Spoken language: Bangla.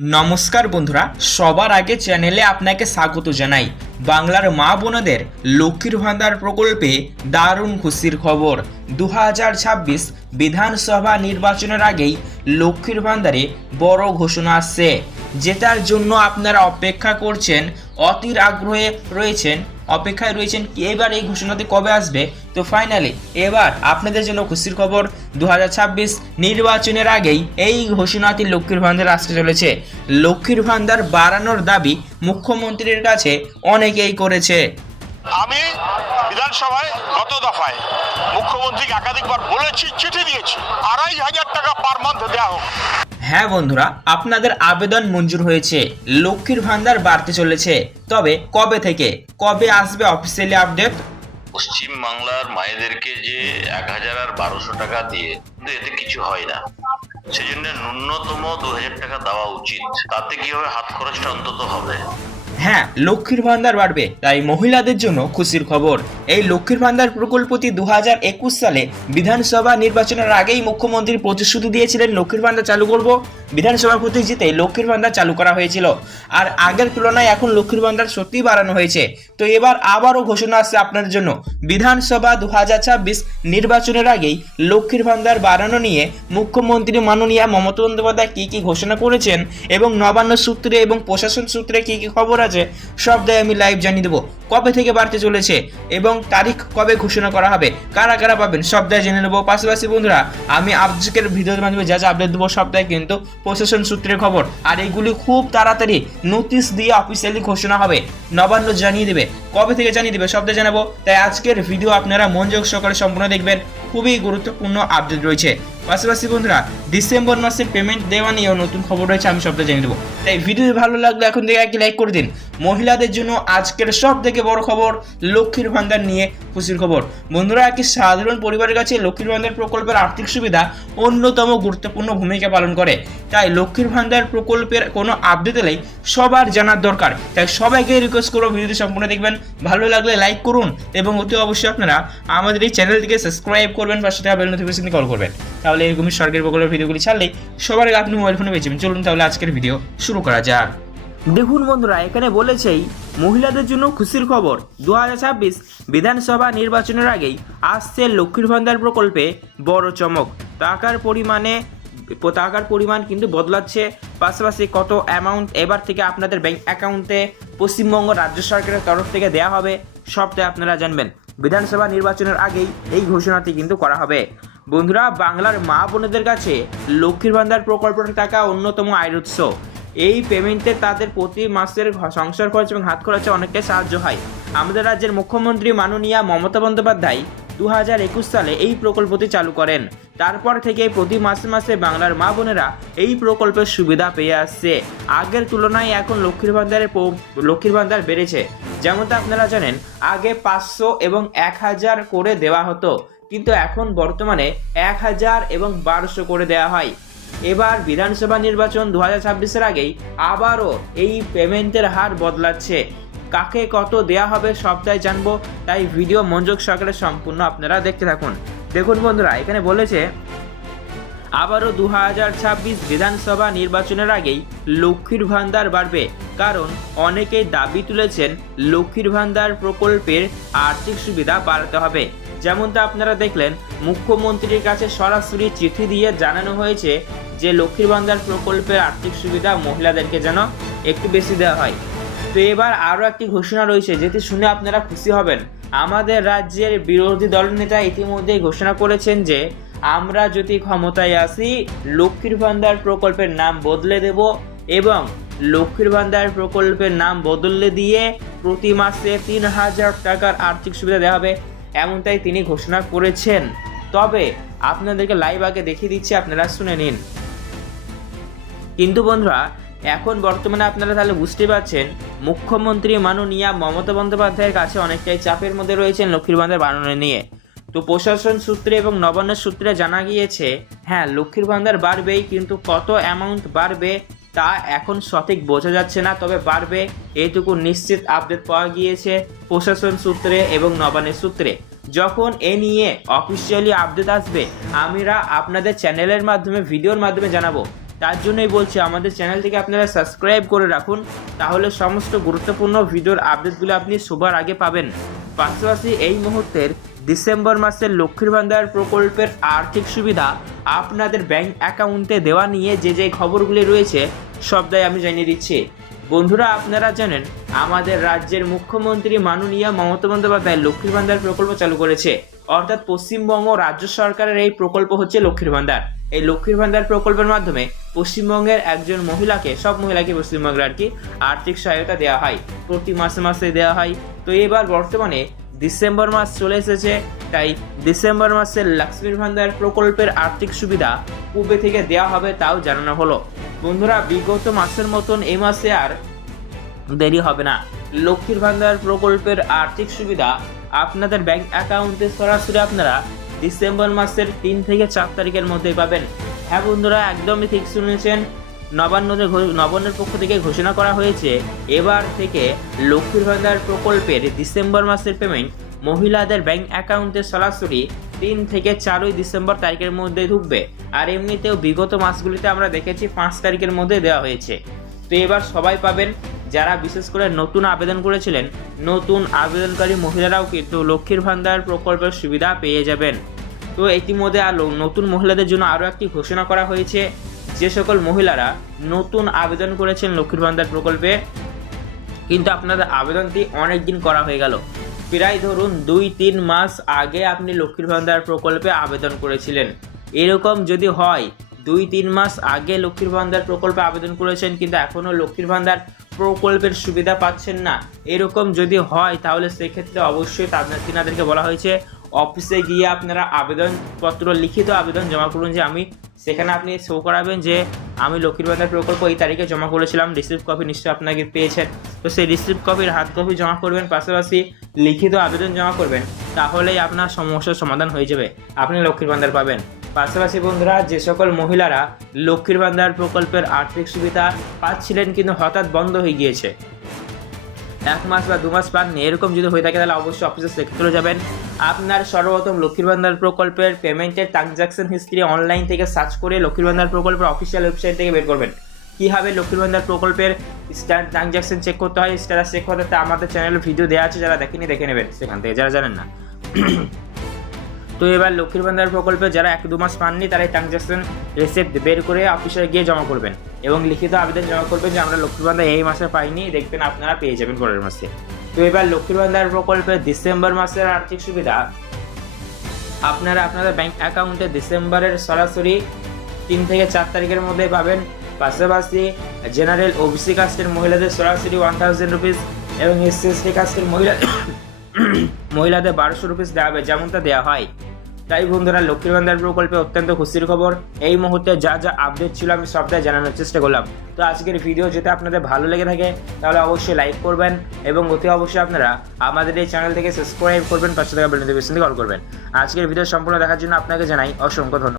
নমস্কার বন্ধুরা, সবার আগে চ্যানেলে আপনাকে স্বাগত জানাই। বাংলার মা বোনদের লক্ষ্মীর ভান্ডার প্রকল্পে দারুণ খুশির খবর। দু হাজার ছাব্বিশ বিধানসভা নির্বাচনের আগেই লক্ষ্মীর ভাণ্ডারে বড় ঘোষণা আসছে। যেটার জন্য আপনারা অপেক্ষা করছেন অতির আগ্রহে রয়েছেন অপেক্ষায় রয়েছেন এবার এই ঘোষণাটি কবে আসবে? তো ফাইনালি এবার আপনাদের জন্য খুশির খবর দু হাজার ছাব্বিশ নির্বাচনের আগেই এই ঘোষণাটি লক্ষ্মীর ভান্ডার আসতে চলেছে। লক্ষ্মীর ভান্ডার বাড়ানোর দাবি মুখ্যমন্ত্রীর কাছে অনেকেই করেছে। আমি বিধানসভায় গত দফায় মুখ্যমন্ত্রীকে একাধিকবার বলেছি চিঠি দিয়েছি। আড়াই হাজার টাকা পার মান্থ দেওয়া হোক। হ্যাঁ বন্ধুরা আপনাদের আবেদন মঞ্জুর হয়েছে। লক্ষ্মীর ভান্ডার বাড়তে চলেছে। তবে কবে থেকে? কবে আসবে অফিসিয়ালি আপডেট পশ্চিম বাংলার মায়েদেরকে যে এক হাজার আর বারোশো টাকা দিয়ে কিন্তু এতে কিছু হয় না। সেজন্য ন্যূনতম দু হাজার টাকা দেওয়া উচিত। তাতে কি হবে? হাত খরচটা অন্তত হবে। হ্যাঁ লক্ষ্মীর ভান্ডার বাড়বে, তাই মহিলাদের জন্য খুশির খবর। এই লক্ষ্মীর ভান্ডার প্রকল্পটি দু হাজার একুশ সালে বিধানসভা নির্বাচনের আগেই মুখ্যমন্ত্রী প্রতিশ্রুতি দিয়েছিলেন, লক্ষ্মীর ভান্ডার চালু করব। বিধানসভা প্রতীক জিতে লক্ষ্মীর ভান্ডার চালু করা হয়েছিল। আর আগের তুলনায় এখন লক্ষ্মীর ভান্ডার সত্যিই বাড়ানো হয়েছে। তো এবার আবারও ঘোষণা আসছে আপনার জন্য। বিধানসভা দু হাজার ছাব্বিশ নির্বাচনের আগেই লক্ষ্মীর ভান্ডার বাড়ানো নিয়ে মুখ্যমন্ত্রী মাননীয়া মমতা বন্দ্যোপাধ্যায় কী কী ঘোষণা করেছেন এবং নবান্ন সূত্রে এবং প্রশাসন সূত্রে কী কী খবর আছে সব দায় আমি লাইভ জানিয়ে দেবো। কবে থেকে বাড়তে চলেছে এবং তারিখ কবে ঘোষণা করা হবে, কারা কারা পাবেন সব দায় জেনে নেব। পাশাপাশি বন্ধুরা, আমি আজকের ভিডিওর মাধ্যমে যা যা আপডেট দেবো সব দায় কিন্তু প্রশাসন সূত্রের খবর, আর এইগুলি খুব তাড়াতাড়ি নোটিশ দিয়ে অফিসিয়ালি ঘোষণা হবে। নবান্ন জানিয়ে দেবে। কবে থেকে জানিয়ে দেবে সবটা জানাব। তাই আজকের ভিডিও আপনারা মনোযোগ সহকারে সম্পূর্ণ দেখবেন। খুবই গুরুত্বপূর্ণ আপডেট রয়েছে। পাশাপাশি বন্ধুরা, ডিসেম্বর মাসের পেমেন্ট দেওয়া নিয়েও নতুন খবর রয়েছে, আমি সবটা জেনে দেবো তাই ভিডিও ভালো লাগলে, এখন থেকে একটি লাইক করে দিন। মহিলাদের জন্য আজকের সব থেকে বড় খবর, লক্ষ্মীর ভান্ডার নিয়ে খুশির খবর। বন্ধুরা, একটি সাধারণ পরিবারের কাছে লক্ষ্মীর ভান্ডার প্রকল্পের আর্থিক সুবিধা অন্যতম গুরুত্বপূর্ণ ভূমিকা পালন করে। তাই লক্ষ্মীর ভান্ডার প্রকল্পের কোনো আপডেট এলেই সবার জানার দরকার। তাই সবাইকে রিকোয়েস্ট করব ভিডিওটি সম্পূর্ণ দেখবেন। ভালো লাগলে লাইক করুন এবং অতি অবশ্যই আপনারা আমাদের এই চ্যানেলটিকে সাবস্ক্রাইব করবেন, পাশে থাকা বেল নোটিফিকেশন কল করবেন। তাহলে এরকমই সরকারি প্রকল্পের ভিডিওগুলি ছাড়লেই সবার আগে আপনি মোবাইল ফোনে পেয়ে যাবেন। চলুন তাহলে আজকের ভিডিও শুরু করা যাক। দেখুন বন্ধুরা, এখানে বলেছেই মহিলাদের জন্য খুশির খবর। দু হাজার ছাব্বিশ বিধানসভা নির্বাচনের আগেই আসছে লক্ষ্মীর ভান্ডার প্রকল্পে বড় চমক। টাকার পরিমাণে, টাকার পরিমাণ কিন্তু বদলাচ্ছে। পাশাপাশি কত অ্যামাউন্ট এবার থেকে আপনাদের ব্যাংক অ্যাকাউন্টে পশ্চিমবঙ্গ রাজ্য সরকারের তরফ থেকে দেওয়া হবে সবটাই আপনারা জানবেন। বিধানসভা নির্বাচনের আগেই এই ঘোষণাটি কিন্তু করা হবে। বন্ধুরা, বাংলার মা বোনেদের কাছে লক্ষ্মীর ভান্ডার প্রকল্পের টাকা অন্যতম আয়ের উৎস। এই পেমেন্টে তাদের প্রতি মাসের সংসার খরচ এবং হাত খরচে অনেকটাই সাহায্য হয়। আমাদের রাজ্যের মুখ্যমন্ত্রী মাননীয়া মমতা বন্দ্যোপাধ্যায় দু হাজার একুশ সালে এই প্রকল্পটি চালু করেন। তারপর থেকে প্রতি মাসে মাসে বাংলার মা বোনেরা এই প্রকল্পের সুবিধা পেয়ে আসছে। আগের তুলনায় এখন লক্ষ্মীর ভান্ডারের লক্ষ্মীর ভান্ডার বেড়েছে। যেমনটা আপনারা জানেন, আগে পাঁচশো এবং এক হাজার করে দেওয়া হতো। কিন্তু এখন বর্তমানে এক হাজার এবং বারোশো করে দেওয়া হয়। এবার বিধানসভা নির্বাচন দু হাজার ছাব্বিশের আগেই আবারও এই পেমেন্টের হার বদলাচ্ছে। কাকে কত দেয়া হবে সবটাই জানব, তাই ভিডিও মনোযোগ সহকারে সম্পূর্ণ আপনারা দেখতে থাকুন। দেখুন বন্ধুরা, এখানে বলেছে, আবারও দু হাজার ছাব্বিশ বিধানসভা নির্বাচনের আগেই লক্ষ্মীর ভান্ডার বাড়বে। কারণ অনেকেই দাবি তুলেছেন লক্ষ্মীর ভান্ডার প্রকল্পের আর্থিক সুবিধা বাড়াতে হবে। যেমনটা আপনারা দেখলেন, মুখ্যমন্ত্রীর কাছে সরাসরি চিঠি দিয়ে জানানো হয়েছে যে লক্ষ্মীর ভান্ডার প্রকল্পের আর্থিক সুবিধা মহিলাদেরকে যেন একটু বেশি দেওয়া হয়। তো এবার আরও একটি ঘোষণা রয়েছে, যেটি শুনে আপনারা খুশি হবেন। আমাদের রাজ্যের বিরোধী দলনেতা ইতিমধ্যেই ঘোষণা করেছেন যে, আমরা যদি ক্ষমতায় আসি লক্ষ্মীর ভান্ডার প্রকল্পের নাম বদলে দেব এবং লক্ষ্মীর ভান্ডার প্রকল্পের নাম বদলে দিয়ে প্রতি মাসে তিন হাজার টাকার আর্থিক সুবিধা দেওয়া হবে। এমনটাই তিনি ঘোষণা করেছেন। তবে আপনাদেরকে লাইভ আগে দেখিয়ে দিচ্ছি, আপনারা শুনে নিন। কিন্তু বন্ধুরা, এখন বর্তমানে আপনারা তাহলে বুঝতে পারছেন, মুখ্যমন্ত্রী মাননীয়া মমতা বন্দ্যোপাধ্যায়ের কাছে অনেকটাই চাপের মধ্যে রয়েছেন লক্ষ্মীর ভান্ডার বানানো নিয়ে। তো প্রশাসন সূত্রে এবং নবান্ন সূত্রে জানা গিয়েছে হ্যাঁ লক্ষ্মীর ভান্ডার বাড়বেই, কিন্তু কত অ্যামাউন্ট বাড়বে তা এখন সঠিক বোঝা যাচ্ছে না, তবে বাড়বে এইটুকু নিশ্চিত আপডেট পাওয়া গিয়েছে প্রশাসন সূত্রে এবং নবানের সূত্রে। যখন এ নিয়ে অফিসিয়ালি আপডেট আসবে, আমরা আপনাদের চ্যানেলের মাধ্যমে ভিডিওর মাধ্যমে জানাব। তার জন্যই বলছি, আমাদের চ্যানেল থেকে আপনারা সাবস্ক্রাইব করে রাখুন, তাহলে সমস্ত গুরুত্বপূর্ণ ভিডিওর আপডেটগুলো আপনি সবার আগে পাবেন। পাশাপাশি এই মুহূর্তের ডিসেম্বর মাসের লক্ষ্মীর ভান্ডার প্রকল্পের আর্থিক সুবিধা আপনাদের ব্যাংক অ্যাকাউন্টে দেওয়া নিয়ে যে যে খবরগুলি রয়েছে, সবটাই আমি জানিয়ে দিচ্ছি। বন্ধুরা, আপনারা জানেন, আমাদের রাজ্যের মুখ্যমন্ত্রী মাননীয় মমতা বন্দ্যোপাধ্যায় লক্ষ্মীর ভান্ডার প্রকল্প চালু করেছে। অর্থাৎ পশ্চিমবঙ্গ রাজ্য সরকারের এই প্রকল্প হচ্ছে লক্ষ্মীর ভান্ডার। এই লক্ষ্মীর ভান্ডার প্রকল্পের মাধ্যমে পশ্চিমবঙ্গের একজন মহিলাকে, সব মহিলাকে পশ্চিমবঙ্গের আর কি, আর্থিক সহায়তা দেওয়া হয়। প্রতি মাসে মাসে দেওয়া হয়। তো এবার বর্তমানে ডিসেম্বর মাস চলে এসেছে, তাই ডিসেম্বর মাসের লক্ষ্মীর ভান্ডার প্রকল্পের আর্থিক সুবিধা পূর্বে থেকে দেওয়া হবে তাও জানানো হলো। বন্ধুরা, বিগত মাসের মতন এই মাসে আর দেরি হবে না। লক্ষ্মীর ভান্ডার প্রকল্পের আর্থিক সুবিধা আপনাদের ব্যাংক অ্যাকাউন্টে সরাসরি আপনারা ডিসেম্বর মাসের তিন থেকে চার তারিখের মধ্যে পাবেন। হ্যাঁ বন্ধুরা, একদমই ঠিক শুনেছেন। নবান্নদের নবান্নের পক্ষ থেকে ঘোষণা করা হয়েছে, এবার থেকে লক্ষ্মীর ভান্ডার প্রকল্পের ডিসেম্বর মাসের পেমেন্ট মহিলাদের ব্যাংক অ্যাকাউন্টে সরাসরি তিন থেকে চারই ডিসেম্বর তারিখের মধ্যে ঢুকবে। আর এমনিতেও বিগত মাসগুলিতে আমরা দেখেছি পাঁচ তারিখের মধ্যে দেওয়া হয়েছে। তো এবার সবাই পাবেন, যারা বিশেষ করে নতুন আবেদন করেছিলেন, নতুন আবেদনকারী মহিলারাও কিন্তু লক্ষ্মীর ভান্ডার প্রকল্পের সুবিধা পেয়ে যাবেন। তো ইতিমধ্যে আলো নতুন মহিলাদের জন্য আরও একটি ঘোষণা করা হয়েছে। যে সকল মহিলারা নতুন আবেদন করেছেন লক্ষ্মীর ভান্ডার প্রকল্পে, কিন্তু আপনাদের আবেদনটি অনেক দিন করা হয়ে গেল। প্রায় ধরুন দুই, তিন মাস আগে আপনি লক্ষ্মীর ভান্ডার প্রকল্পে আবেদন করেছিলেন। এরকম যদি হয়, দুই, তিন মাস আগে লক্ষ্মীর ভান্ডার প্রকল্পে আবেদন করেছেন, কিন্তু এখনও লক্ষ্মীর ভান্ডার প্রকল্পের সুবিধা পাচ্ছেন না। এরকম যদি হয়, তাহলে সেক্ষেত্রে অবশ্যই তাদের তিনাদেরকে বলা হয়েছে অফিসে গিয়ে আপনারা আবেদনপত্র, লিখিত আবেদন জমা করুন যে আমি, সেখানে আপনি শো করাবেন যে আমি লক্ষ্মীর ভান্ডার প্রকল্প এই তারিখে জমা করেছিলাম রিসিভ কপি নিশ্চয়ই আপনাকে পেয়েছেন। তো সেই রিসিভ কপির হাত কপি জমা করবেন, পাশাপাশি লিখিত আবেদন জমা করবেন, তাহলেই আপনার সমস্যার সমাধান হয়ে যাবে, আপনি লক্ষ্মীর ভান্ডার পাবেন। পাশাপাশি বন্ধুরা, যে সকল মহিলারা লক্ষ্মীর ভান্ডার প্রকল্পের আর্থিক সুবিধা পাচ্ছিলেন কিন্তু হঠাৎ বন্ধ হয়ে গিয়েছে এক মাস বা দু মাস পাননি এরকম যদি হয়ে থাকে, তাহলে অবশ্যই অফিসে সেক্ষেত্রে যাবেন। আপনার সর্বপ্রথম লক্ষ্মীর ভান্ডার প্রকল্পের পেমেন্টের ট্রানজাকশন হিস্ট্রি অনলাইন থেকে সার্চ করে লক্ষ্মীর ভান্ডার প্রকল্পের অফিসিয়াল ওয়েবসাইট থেকে বের করবেন। কীভাবে লক্ষ্মীর ভান্ডার প্রকল্পের ট্রানজাকশন চেক করতে হয় স্ট্যাটাস চেক করতে আমাদের চ্যানেলে ভিডিও দেওয়া আছে, যারা দেখেনি দেখে নেবেন সেখান থেকে, যারা জানেন না। তো এবার লক্ষ্মীর ভান্ডার প্রকল্পে যারা এক দু মাস পাননি, তারা এই ট্রানজাকশন রিসিপ্ট বের করে অফিসে গিয়ে জমা করবেন। এবং লিখিত আবেদন জমা করবেন যে আমরা লক্ষ্মীর ভান্ডার এই মাসে পাইনি, দেখবেন আপনারা পেয়ে যাবেন পরের মাসে। তো এবার লক্ষ্মীর ভান্ডার ডিসেম্বর মাসের আর্থিক সুবিধা। আপনারা আপনাদের ব্যাংক অ্যাকাউন্টে ডিসেম্বরের সরাসরি তিন থেকে চার তারিখের মধ্যে পাবেন। পাশাপাশি জেনারেল ওবিসি কাস্টের মহিলাদের সরাসরি ওয়ান থাউজেন্ড রুপিস এবং এসসি এসটি কাস্টের মহিলা মহিলাদের বারোশো রুপিস দেওয়া হবে, যেমনটা দেওয়া হয়। তাই বন্ধুরা লক্ষ্মীর ভান্ডার প্রকল্পে অত্যন্ত খুশির খবর। এই মুহূর্তে যা যা আপডেট ছিল আমি সবটাই জানানোর চেষ্টা করলাম। তো আজকের ভিডিও যদি আপনাদের ভালো লেগে থাকে, তাহলে অবশ্যই লাইক করবেন এবং অতি অবশ্যই আপনারা আমাদের এই চ্যানেল থেকে সাবস্ক্রাইব করবেন, পাশে থাকা বেল নোটিফিকেশন কল করবেন। আজকের ভিডিও সম্পূর্ণ দেখার জন্য আপনাকে জানাই অসংখ্য ধন্যবাদ।